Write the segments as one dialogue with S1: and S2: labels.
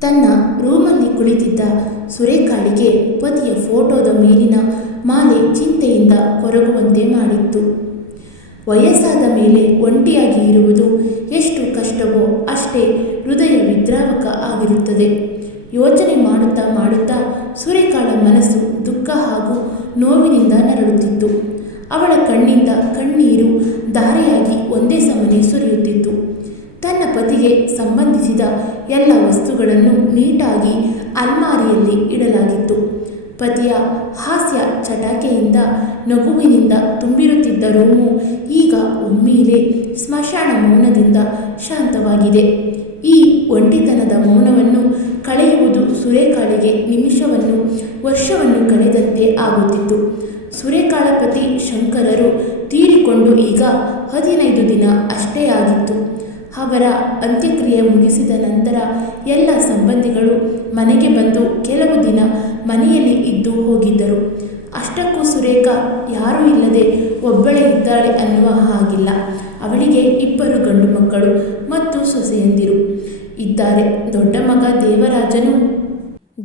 S1: ತನ್ನ ರೂಮಲ್ಲಿ ಕುಳಿತಿದ್ದ ಸುರೇಖಾಳಿಗೆ ಪತಿಯ ಫೋಟೋದ ಮೇಲಿನ ಮಾಲೆ ಚಿಂತೆಯಿಂದ ಕೊರಗುವಂತೆ ಮಾಡಿತ್ತು. ವಯಸ್ಸಾದ ಮೇಲೆ ಒಂಟಿಯಾಗಿ ಇರುವುದು ಎಷ್ಟು ಕಷ್ಟವೋ ಅಷ್ಟೇ ಹೃದಯ ವಿದ್ರಾವಕ ಆಗಿರುತ್ತದೆ. ಯೋಚನೆ ಮಾಡುತ್ತಾ ಮಾಡುತ್ತಾ ಸುರೇಖಾಳ ಮನಸ್ಸು ದುಃಖ ಹಾಗೂ ನೋವಿನಿಂದ ನರಳುತ್ತಿತ್ತು. ಅವಳ ಕಣ್ಣಿಂದ ಕಣ್ಣೀರು ಧಾರೆಯಾಗಿ ಒಂದೇ ಸಮನೆ ಸುರಿಯುತ್ತಿತ್ತು. ತನ್ನ ಪತಿಗೆ ಸಂಬಂಧಿಸಿದ ಎಲ್ಲ ವಸ್ತುಗಳನ್ನು ನೀಟಾಗಿ ಅಲ್ಮಾರಿಯಲ್ಲಿ ಇಡಲಾಗಿತ್ತು. ಪತಿಯ ಹಾಸ್ಯ ಚಟಾಕೆಯಿಂದ ನಗುವಿನಿಂದ ತುಂಬಿರುತ್ತಿದ್ದ ರೂಮು ಈಗ ಒಮ್ಮೆಲೆ ಸ್ಮಶಾನ ಮೌನದಿಂದ ಶಾಂತವಾಗಿದೆ. ಈ ಒಂಟಿತನದ ಮೌನವನ್ನು ಕಳೆಯುವುದು ಸುರೇಕಾಳಿಗೆ ನಿಮಿಷವನ್ನು, ವರ್ಷವನ್ನು ಕಳೆದಂತೆ ಆಗುತ್ತಿತ್ತು. ಸುರೇಕಾಳ ಪತಿ ಶಂಕರರು ತೀರಿಕೊಂಡು ಈಗ ಹದಿನೈದು ದಿನ ಅಷ್ಟೇ ಆಗಿತ್ತು. ಅವರ ಅಂತ್ಯಕ್ರಿಯೆ ಮುಗಿಸಿದ ನಂತರ ಎಲ್ಲ ಸಂಬಂಧಿಗಳು ಮನೆಗೆ ಬಂದು ಕೆಲವು ದಿನ ಮನೆಯಲ್ಲಿ ಇದ್ದು ಹೋಗಿದ್ದರು. ಅಷ್ಟಕ್ಕೂ ಸುರೇಖ, ಯಾರೂ ಇಲ್ಲದೆ ಒಬ್ಬಳೇ ಇದ್ದಾಳೆ ಅನ್ನುವ ಹಾಗಿಲ್ಲ. ಅವಳಿಗೆ ಇಬ್ಬರು ಗಂಡು ಮಕ್ಕಳು ಮತ್ತು ಸೊಸೆಯಂದಿರು. ಇದ್ದಾರೆ. ದೊಡ್ಡ ಮಗ ದೇವರಾಜನು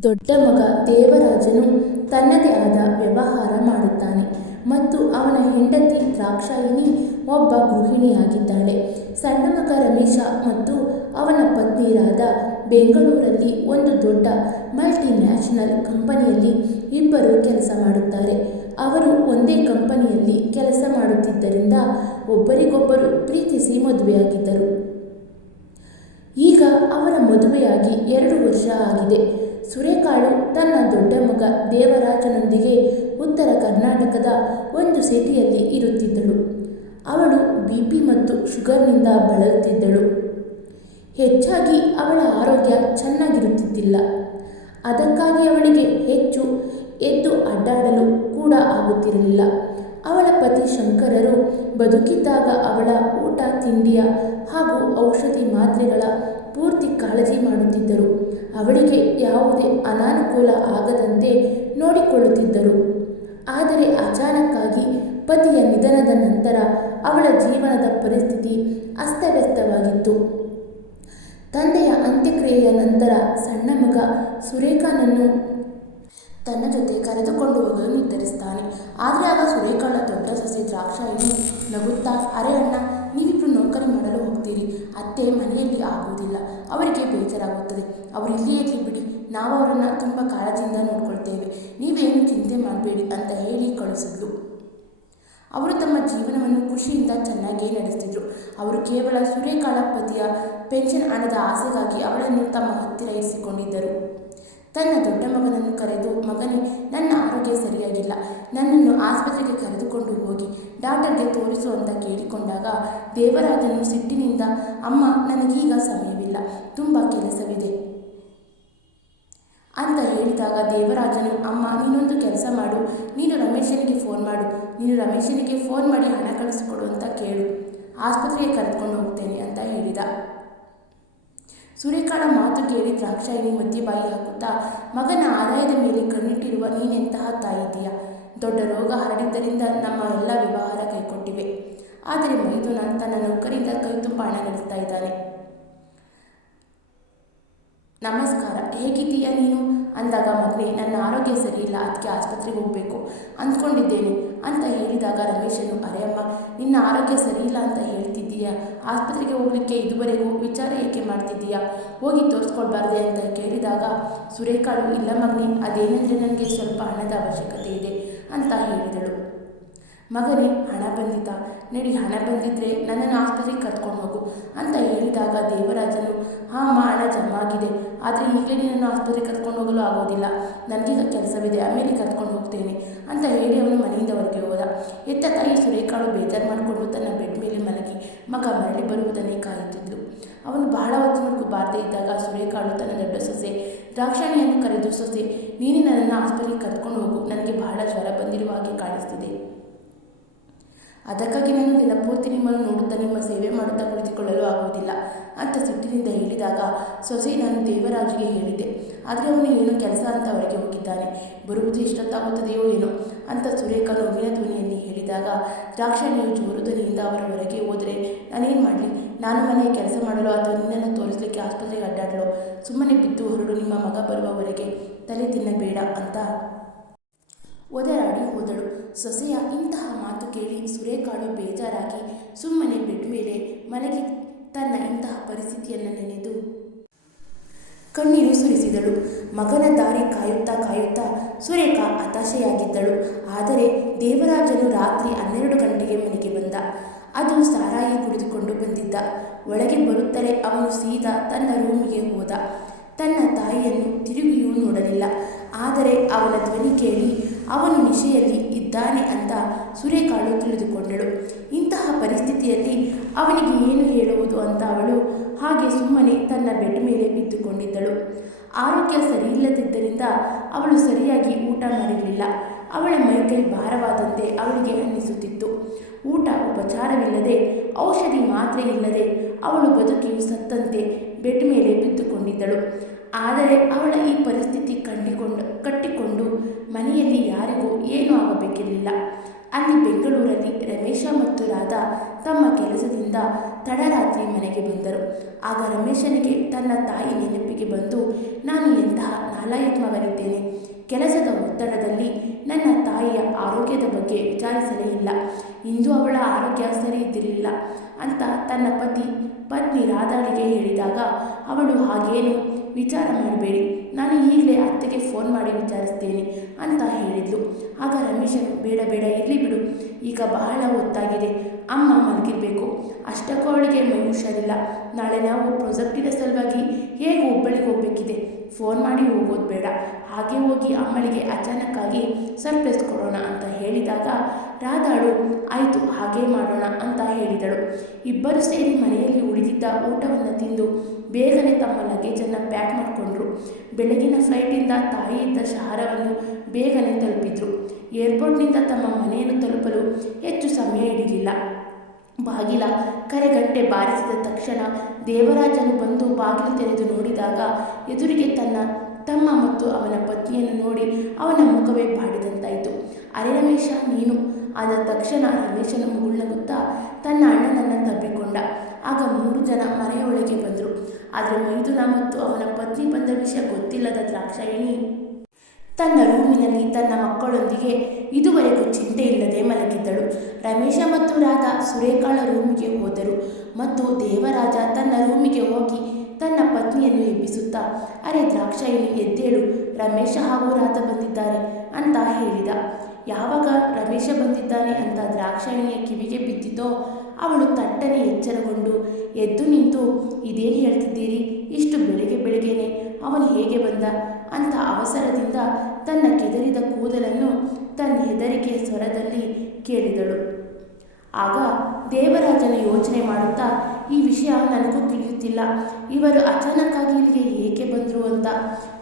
S1: ದೊಡ್ಡ ಮಗ ದೇವರಾಜನು ತನ್ನದೇ ಆದ ವ್ಯವಹಾರ ಮಾಡುತ್ತಾನೆ ಮತ್ತು ಅವನ ಹೆಂಡತಿ ದ್ರಾಕ್ಷಾಯಿನಿ ಒಬ್ಬ ಗೃಹಿಣಿಯಾಗಿದ್ದಾಳೆ. ಸಣ್ಣ ಮಗ ರಮೇಶ ಮತ್ತು ಅವನ ಪತ್ನಿಯರಾದ ಬೆಂಗಳೂರಲ್ಲಿ ಒಂದು ದೊಡ್ಡ ಮಲ್ಟಿನ್ಯಾಷನಲ್ ಕಂಪನಿಯಲ್ಲಿ ಇಬ್ಬರು ಕೆಲಸ ಮಾಡುತ್ತಾರೆ. ಅವರು ಒಂದೇ ಕಂಪನಿಯಲ್ಲಿ ಕೆಲಸ ಮಾಡುತ್ತಿದ್ದರಿಂದ ಒಬ್ಬರಿಗೊಬ್ಬರು ಪ್ರೀತಿಸಿ ಮದುವೆಯಾಗಿದ್ದರು. ಈಗ ಅವರ ಮದುವೆಯಾಗಿ ಎರಡು ವರ್ಷ ಆಗಿದೆ. ಸುರೇಕಾಳು ತನ್ನ ದೊಡ್ಡ ಮಗ ದೇವರಾಜನೊಂದಿಗೆ ಉತ್ತರ ಕರ್ನಾಟಕದ ಒಂದು ಸಿಟಿಯಲ್ಲಿ ಇರುತ್ತಿದ್ದಳು. ಅವಳು ಬಿ ಪಿ ಮತ್ತು ಶುಗರ್ನಿಂದ ಬಳಲುತ್ತಿದ್ದಳು. ಹೆಚ್ಚಾಗಿ ಅವಳ ಆರೋಗ್ಯ ಚೆನ್ನಾಗಿರುತ್ತಿದ್ದಿಲ್ಲ. ಅದಕ್ಕಾಗಿ ಅವಳಿಗೆ ಹೆಚ್ಚು ಎದ್ದು ಅಡ್ಡಾಡಲು ಕೂಡ ಆಗುತ್ತಿರಲಿಲ್ಲ. ಅವಳ ಪತಿ ಶಂಕರರು ಬದುಕಿದ್ದಾಗ ಅವಳ ಊಟ, ತಿಂಡಿಯ ಹಾಗೂ ಔಷಧಿ ಮಾತ್ರೆಗಳ ಪೂರ್ತಿ ಕಾಳಜಿ ಮಾಡುತ್ತಿದ್ದರು. ಅವಳಿಗೆ ಯಾವುದೇ ಅನಾನುಕೂಲ ಆಗದಂತೆ ನೋಡಿಕೊಳ್ಳುತ್ತಿದ್ದರು. ಆದರೆ ಅಚಾನಕ್ಕಾಗಿ ಪತಿಯ ನಿಧನದ ನಂತರ ಅವಳ ಜೀವನದ ಪರಿಸ್ಥಿತಿ ಅಸ್ತವ್ಯಸ್ತವಾಗಿತ್ತು. ತಂದೆಯ ಅಂತ್ಯಕ್ರಿಯೆಯ ನಂತರ ಸಣ್ಣ ಮಗ ಸುರೇಖಾನನ್ನು ತನ್ನ ಜೊತೆ ಕರೆದುಕೊಂಡು ಹೋಗಲು ನಿರ್ಧರಿಸ್ತಾನೆ ಆದರೆ ಆಗ ಸುರೇಖಾಳ ದೊಡ್ಡ ಸೊಸೆ ದ್ರಾಕ್ಷಾಯಿನಿ ನಗುತ್ತಾ ಅರೆ ಅಣ್ಣ ನೀವಿಬ್ಬರು ನೌಕರಿ ಮಾಡಲು ಹೋಗ್ತೀರಿ. ಅತ್ತೆ ಮನೆಯಲ್ಲಿ ಆಗುವುದಿಲ್ಲ. ಅವರಿಗೆ ಬೇಜಾರಾಗುತ್ತದೆ. ಅವರು ಇಲ್ಲಿಯೇ ಇರಲಿ ಬಿಡಿ. ನಾವು ಅವರನ್ನು ತುಂಬ ಕಾಳಜಿಯಿಂದ ನೋಡ್ಕೊಳ್ತೇವೆ. ನೀವೇನು ಚಿಂತೆ ಮಾಡಬೇಡಿ ಅಂತ ಹೇಳಿ ಕಳಿಸಿದ್ಲು ಅವರು ತಮ್ಮ ಜೀವನವನ್ನು ಖುಷಿಯಿಂದ ಚೆನ್ನಾಗಿಯೇ ನಡೆಸ್ತಿದ್ರು. ಅವರು ಕೇವಲ ಸುರೇಖಾಳ ಪತಿಯ ಪೆನ್ಷನ್ ಹಣದ ಆಸೆಗಾಗಿ ಅವಳನ್ನು ತಮ್ಮ ಹತ್ತಿರ ಇರಿಸಿಕೊಂಡಿದ್ದರು. ತನ್ನ ದೊಡ್ಡ ಮಗನನ್ನು ಕರೆದು, ಮಗನೇ, ನನ್ನ ಆರೋಗ್ಯ ಸರಿಯಾಗಿಲ್ಲ. ನನ್ನನ್ನು ಆಸ್ಪತ್ರೆಗೆ ಕರೆದುಕೊಂಡು ಹೋಗಿ, ಡಾಕ್ಟರ್ಗೆ ತೋರಿಸು ಅಂತ ಕೇಳಿಕೊಂಡಾಗ ದೇವರಾಜನು ಸಿಟ್ಟಿನಿಂದ, ಅಮ್ಮ, ನನಗೀಗ ಸಮಯವಿಲ್ಲ. ತುಂಬ ಕೆಲಸವಿದೆ. ಅಂತ ಹೇಳಿದಾಗ ದೇವರಾಜನು, ಅಮ್ಮ, ನೀನೊಂದು ಕೆಲಸ ಮಾಡು. ನೀನು ರಮೇಶನಿಗೆ ಫೋನ್ ಮಾಡು. ನೀನು ರಮೇಶನಿಗೆ ಫೋನ್ ಮಾಡಿ ಹಣ ಕಳಿಸಿಕೊಡು ಅಂತ ಕೇಳು. ಆಸ್ಪತ್ರೆಗೆ ಕರೆದುಕೊಂಡು ಹೋಗ್ತೇನೆ ಅಂತ ಹೇಳಿದ. ಸುರೇಖಾಳ ಮಾತು ಕೇಳಿ ದ್ರಾಕ್ಷಾಯಿನಿ ಮಧ್ಯೆ ಬಾಯಿ ಹಾಕುತ್ತಾ, ಮಗನ ಆದಾಯದ ಮೇಲೆ ಕಣ್ಣಿಟ್ಟಿರುವ ನೀನೆಂತಹ ತಾಯಿದ್ದೀಯ ದೊಡ್ಡ ರೋಗ ಹರಡಿದ್ದರಿಂದ ನಮ್ಮ ಎಲ್ಲ ವ್ಯವಹಾರ ಕೈಕೊಟ್ಟಿವೆ. ಆದರೆ ಮೈದುನ ತನ್ನ ನೌಕರಿಯಿಂದ ಕೈ ತುಂಬ ಹಣ ಗಳಿಸ್ತಾ ಇದ್ದಾನೆ. ನಮಸ್ಕಾರ. ಹೇಗಿದ್ದೀಯಾ ನೀನು? ಅಂದಾಗ ಮಗನೇ ನನ್ನ ಆರೋಗ್ಯ ಸರಿಯಿಲ್ಲ ಅದಕ್ಕೆ ಆಸ್ಪತ್ರೆಗೆ ಹೋಗಬೇಕು. ಅಂದ್ಕೊಂಡಿದ್ದೇನೆ. ಅಂತ ಹೇಳಿದಾಗ ರಮೇಶನು ಅರೆ ಅಮ್ಮ ನಿನ್ನ ಆರೋಗ್ಯ ಸರಿಯಿಲ್ಲ ಅಂತ ಹೇಳ್ತಿದ್ದೀಯಾ? ಆಸ್ಪತ್ರೆಗೆ ಹೋಗ್ಲಿಕ್ಕೆ ಇದುವರೆಗೂ ವಿಚಾರ ಏಕೆ ಮಾಡ್ತಿದ್ದೀಯಾ? ಹೋಗಿ ತೋರಿಸ್ಕೊಳ್ಬಾರ್ದೆ ಅಂತ ಕೇಳಿದಾಗ, ಸುರೇಖಾಳು, ಇಲ್ಲ ಮಗನೇ, ಅದೇನೆಂದರೆ ನನಗೆ ಸ್ವಲ್ಪ ಹಣದ ಅವಶ್ಯಕತೆ ಇದೆ ಅಂತ ಹೇಳಿದಳು. ಮಗನೇ, ಹಣ ಬಂದಿತಾ? ನಡಿ, ಹಣ ಬಂದಿದ್ರೆ ನನ್ನನ್ನು ಆಸ್ಪತ್ರೆಗೆ ಕರ್ಕೊಂಡು ಹೋಗು ಅಂತ ಹೇಳಿದಾಗ ದೇವರಾಜನು, ಹಾಂ ಮಾ ಹಣ ಜಮಾ ಆಗಿದೆ ಆದರೆ ಈಗಲೇ ನಿನ್ನನ್ನು ಆಸ್ಪತ್ರೆಗೆ ಕರ್ಕೊಂಡು ಹೋಗಲು ಆಗೋದಿಲ್ಲ. ನನಗೀಗ ಕೆಲಸವಿದೆ, ಆಮೇಲೆ ಕರ್ಕೊಂಡು ಹೋಗ್ತೇನೆ ಅಂತ ಹೇಳಿ ಅವನು ಮನೆಯಿಂದ ಹೊರಗೆ ಹೋದ. ಎತ್ತ ತಾಯಿ ಸುರೇಖಾಳು ಬೇಜಾರು ಮಾಡಿಕೊಂಡು ತನ್ನ ಬೆಡ್ ಮೇಲೆ ಮಲಗಿ ಮಗ ಮರಳಿ ಬರುವುದನ್ನೇ ಕಾಯುತ್ತಿದ್ಲು. ಅವನು ಬಹಳ ಹೊತ್ತಿನವರೆಗೂ ಬಾರದೇ ಇದ್ದಾಗ ಸುರೇಖಾಳು ತನ್ನ ದೊಡ್ಡ ಸೊಸೆ ದ್ರಾಕ್ಷಾಣಿಯನ್ನು ಕರೆದು, ಸೊಸೆ, ನೀನೇ ನನ್ನನ್ನು ಆಸ್ಪತ್ರೆಗೆ ಕರ್ಕೊಂಡು ಹೋಗು. ನನಗೆ ಬಹಳ ಜ್ವರ ಬಂದಿರುವ ಹಾಗೆ ಕಾಣಿಸ್ತಿದೆ. ಅದಕ್ಕಾಗಿ ನಾನು ದಿನಪೂರ್ತಿ ನಿಮ್ಮನ್ನು ನೋಡುತ್ತಾ ನಿಮ್ಮ ಸೇವೆ ಮಾಡುತ್ತಾ ಕುಳಿತುಕೊಳ್ಳಲು ಆಗುವುದಿಲ್ಲ ಅಂತ ಸಿಟ್ಟಿನಿಂದ ಹೇಳಿದಾಗ ಸೊಸೆ ನಾನು ದೇವರಾಜಿಗೆ ಹೇಳಿದ್ದೆ. ಆದರೆ ಅವನು ಏನು ಕೆಲಸ ಅಂತ ಅವರಿಗೆ ಹೋಗಿದ್ದಾನೆ. ಬರುವುದು ಇಷ್ಟತ್ತಾಗುತ್ತದೆಯೋ ಏನೋ ಅಂತ ಸುರೇಖ ನೋವಿನ ಧ್ವನಿಯಲ್ಲಿ ಹೇಳಿದಾಗ ದ್ರಾಕ್ಷಾಣಿಯು ಜೋರು ಧ್ವನಿಯಿಂದ ಅವರ ಹೊರಗೆ ಹೋದರೆ ನಾನೇನು ಮಾಡಲಿ? ನಾನು ಮನೆಯ ಕೆಲಸ ಮಾಡಲು ಅಥವಾ ನಿನ್ನನ್ನು ತೋರಿಸಲಿಕ್ಕೆ ಆಸ್ಪತ್ರೆಗೆ ಅಡ್ಡಾಡಲು. ಸುಮ್ಮನೆ ಬಿದ್ದು ಹೊರಡು ನಿಮ್ಮ ಮಗ ಬರುವವರೆಗೆ ತಲೆ ತಿನ್ನಬೇಡ ಅಂತ ಒದರಾಡಿ ಹೋದಳು. ಸೊಸೆಯ ಇಂತಹ ಮಾತು ಕೇಳಿ ಸುರೇಖಾಳು ಬೇಜಾರಾಗಿ ಸುಮ್ಮನೆ ಬೆಡ್ ಮೇಲೆ ಮಲಗಿ ತನ್ನ ಇಂತಹ ಪರಿಸ್ಥಿತಿಯನ್ನು ನೆನೆದು ಕಣ್ಣೀರು ಸುರಿಸಿದಳು. ಮಗನ ದಾರಿ ಕಾಯುತ್ತಾ ಕಾಯುತ್ತಾ ಸುರೇಖಾ ಹತಾಶೆಯಾಗಿದ್ದಳು. ಆದರೆ ದೇವರಾಜನು ರಾತ್ರಿ ಹನ್ನೆರಡು ಗಂಟೆಗೆ ಮನೆಗೆ ಬಂದ. ಅದು ಸಾರಾಯಿ ಕುಡಿದುಕೊಂಡು ಬಂದಿದ್ದ. ಒಳಗೆ ಬರುತ್ತಲೇ ಅವನು ಸೀದಾ ತನ್ನ ರೂಮಿಗೆ ಹೋದ. ತನ್ನ ತಾಯಿಯನ್ನು ತಿರುಗಿಯೂ ನೋಡಲಿಲ್ಲ. ಆದರೆ ಅವನ ಧ್ವನಿ ಕೇಳಿ ಅವನು ನಿಶೆಯಲ್ಲಿ ಇದ್ದಾನೆ ಅಂತ ಸುರೇಖಾಳು ತಿಳಿದುಕೊಂಡಳು. ಇಂತಹ ಪರಿಸ್ಥಿತಿಯಲ್ಲಿ ಅವನಿಗೆ ಏನು ಹೇಳುವುದು ಅಂತ ಅವಳು ಹಾಗೆ ಸುಮ್ಮನೆ ತನ್ನ ಬೆಡ್ ಮೇಲೆ ಬಿದ್ದುಕೊಂಡಿದ್ದಳು. ಆರೋಗ್ಯ ಸರಿಯಿಲ್ಲದಿದ್ದರಿಂದ ಅವಳು ಸರಿಯಾಗಿ ಊಟ ಮಾಡಿರಲಿಲ್ಲ. ಅವಳ ಮೈಕೈ ಭಾರವಾದಂತೆ ಅವಳಿಗೆ ಅನ್ನಿಸುತ್ತಿತ್ತು. ಊಟ ಉಪಚಾರವಿಲ್ಲದೆ, ಔಷಧಿ ಮಾತ್ರೆ ಇಲ್ಲದೆ ಅವಳು ಬದುಕಿಯು ಸತ್ತಂತೆ ಬೆಡ್ ಮೇಲೆ ಬಿದ್ದುಕೊಂಡಿದ್ದಳು. ಆದರೆ ಅವಳ ಈ ಪರಿಸ್ಥಿತಿ ಕಂಡಿಕೊಂಡು ಕಟ್ಟಿಕೊಂಡು ಮನೆಯಲ್ಲಿ ಯಾರಿಗೂ ಏನೂ ಆಗಬೇಕಿರಲಿಲ್ಲ ಅಲ್ಲಿ ಬೆಂಗಳೂರಲ್ಲಿ ರಮೇಶ ತಮ್ಮ ಕೆಲಸದಿಂದ ತಡರಾತ್ರಿ ಮನೆಗೆ ಬಂದರು. ಆಗ ರಮೇಶನಿಗೆ ತನ್ನ ತಾಯಿ ನೆನಪಿಗೆ ಬಂದು, ನಾನು ಎಂತಹ ನಾಲಾಯಕ್ ಕೆಲಸದ ಒತ್ತಡದಲ್ಲಿ ನನ್ನ ತಾಯಿಯ ಆರೋಗ್ಯದ ಬಗ್ಗೆ ವಿಚಾರಿಸಲೇ ಇಲ್ಲ. ಇಂದು ಅವಳ ಆರೋಗ್ಯ ಸರಿ ಇದ್ದಿರಲಿಲ್ಲ ಅಂತ ತನ್ನ ಪತಿ, ಪತ್ನಿ ರಾಧಾಳಿಗೆ ಹೇಳಿದಾಗ, ಅವಳು ಹಾಗೇನು ವಿಚಾರ ಮಾಡಬೇಡಿ. ನಾನು ಈಗಲೇ ಅತ್ತೆಗೆ ಫೋನ್ ಮಾಡಿ ವಿಚಾರಿಸ್ತೇನೆ ಅಂತ ಹೇಳಿದ್ಲು. ಆಗ ರಮೇಶನು, ಬೇಡ ಬೇಡ, ಇರಲಿ ಬಿಡು. ಈಗ ಬಹಳ ಹೊತ್ತಾಗಿದೆ. ಅಮ್ಮ ಮಲಗಿರಬೇಕು. ಅಷ್ಟಕ್ಕೂ ಅವಳಿಗೆ ಮೈ ಹುಷಾರಿಲ್ಲ. ನಾಳೆ ನಾವು ಪ್ರೊಜೆಕ್ಟಿನ ಸಲುವಾಗಿ ಹೇಗೆ ಹುಬ್ಬಳ್ಳಿಗೆ ಹೋಗಬೇಕಿದೆ? ಫೋನ್ ಮಾಡಿ ಹೋಗೋದು ಬೇಡ. ಹಾಗೆ ಹೋಗಿ ಅಮ್ಮಳಿಗೆ ಅಚಾನಕ್ಕಾಗಿ ಸರ್ಪ್ರೈಸ್ ಕೊಡೋಣ ಅಂತ ಹೇಳಿದಾಗ, ರಾಧಾಳು, ಆಯಿತು, ಹಾಗೆ ಮಾಡೋಣ ಅಂತ ಹೇಳಿದಳು. ಇಬ್ಬರು ಸೇರಿ ಮನೆಯಲ್ಲಿ ಉಳಿದಿದ್ದ ಊಟವನ್ನು ತಿಂದು ಬೇಗನೆ ತಮ್ಮ ಲಗೇಜನ್ನು ಪ್ಯಾಕ್ ಮಾಡಿಕೊಂಡ್ರು. ಬೆಳಗಿನ ಫ್ಲೈಟಿಂದ ತಾಯಿ ಇದ್ದ ಶಹರವನ್ನು ಬೇಗನೆ ತಲುಪಿದ್ರು. ಏರ್ಪೋರ್ಟ್ನಿಂದ ತಮ್ಮ ಮನೆಯನ್ನು ತಲುಪಲು ಹೆಚ್ಚು ಸಮಯ ಹಿಡಿಲಿಲ್ಲ ಬಾಗಿಲ ಕರೆಗಂಟೆ ಬಾರಿಸಿದ ತಕ್ಷಣ ದೇವರಾಜನು ಬಂದು ಬಾಗಿಲು ತೆರೆದು ನೋಡಿದಾಗ ಎದುರಿಗೆ ತನ್ನ ತಮ್ಮ ಮತ್ತು ಅವನ ಪತ್ನಿಯನ್ನು ನೋಡಿ ಅವನ ಮುಖವೇ ಬಾಡಿದಂತಾಯಿತು. ಅರೆ ರಮೇಶ, ನೀನು? ಆದ ತಕ್ಷಣ ರಮೇಶನ ಮುಗುಳ್ಳಗುತ್ತಾ ತನ್ನ ಅಣ್ಣನನ್ನು ತಬ್ಬಿಕೊಂಡ. ಆಗ ಮೂರು ಜನ ಮನೆಯೊಳಗೆ ಬಂದರು. ಆದರೆ ಮೈದುನ ಮತ್ತು ಅವನ ಪತ್ನಿ ಬಂದ ವಿಷಯ ಗೊತ್ತಿಲ್ಲದ ದ್ರಾಕ್ಷಾಯಣಿ ತನ್ನ ರೂಮಿನಲ್ಲಿ ತನ್ನ ಮಕ್ಕಳೊಂದಿಗೆ ಇದುವರೆಗೂ ಚಿಂತೆ ಇಲ್ಲದೆ ಮಲಗಿದ್ದಳು. ರಮೇಶ ಮತ್ತು ರಾಧಾ ಸುರೇಖಾಳ ರೂಮಿಗೆ ಹೋದರು ಮತ್ತು ದೇವರಾಜ ತನ್ನ ರೂಮಿಗೆ ಹೋಗಿ ತನ್ನ ಪತ್ನಿಯನ್ನು ಎಬ್ಬಿಸುತ್ತಾ, ಅರೆ ದ್ರಾಕ್ಷಾಯಿನಿ ಎದ್ದೇಳು. ರಮೇಶ ಹಾಗೂ ರಾಧಾ ಬಂದಿದ್ದಾರೆ ಅಂತ ಹೇಳಿದ. ಯಾವಾಗ ರಮೇಶ ಬಂದಿದ್ದಾನೆ ಅಂತ ದ್ರಾಕ್ಷಾಯಿಣಿಯ ಕಿವಿಗೆ ಬಿದ್ದಿತೋ, ಅವಳು ತಟ್ಟನೆ ಎಚ್ಚರಗೊಂಡು, ಎದ್ದು ನಿಂತು, ಇದೇನು ಹೇಳ್ತಿದ್ದೀರಿ? ಇಷ್ಟು ಬೆಳಗ್ಗೆ ಬೆಳಿಗ್ಗೆನೆ, ಅವನು ಹೇಗೆ ಬಂದ? ಅಂತ ಅವಸರದಿಂದ ತನ್ನ ಕೆದರಿದ ಕೂದಲನ್ನು ತನ್ನ ಹೆದರಿಕೆಯ ಸ್ವರದಲ್ಲಿ ಕೇಳಿದಳು. ಆಗ ದೇವರಾಜನ ಯೋಚನೆ ಮಾಡುತ್ತಾ, ಈ ವಿಷಯ ನನಗೂ ತಿಳಿಯುತ್ತಿಲ್ಲ. ಇವರು ಅಚಾನಕ್ಕಾಗಿ ಇಲ್ಲಿಗೆ ಏಕೆ ಬಂದರು ಅಂತ.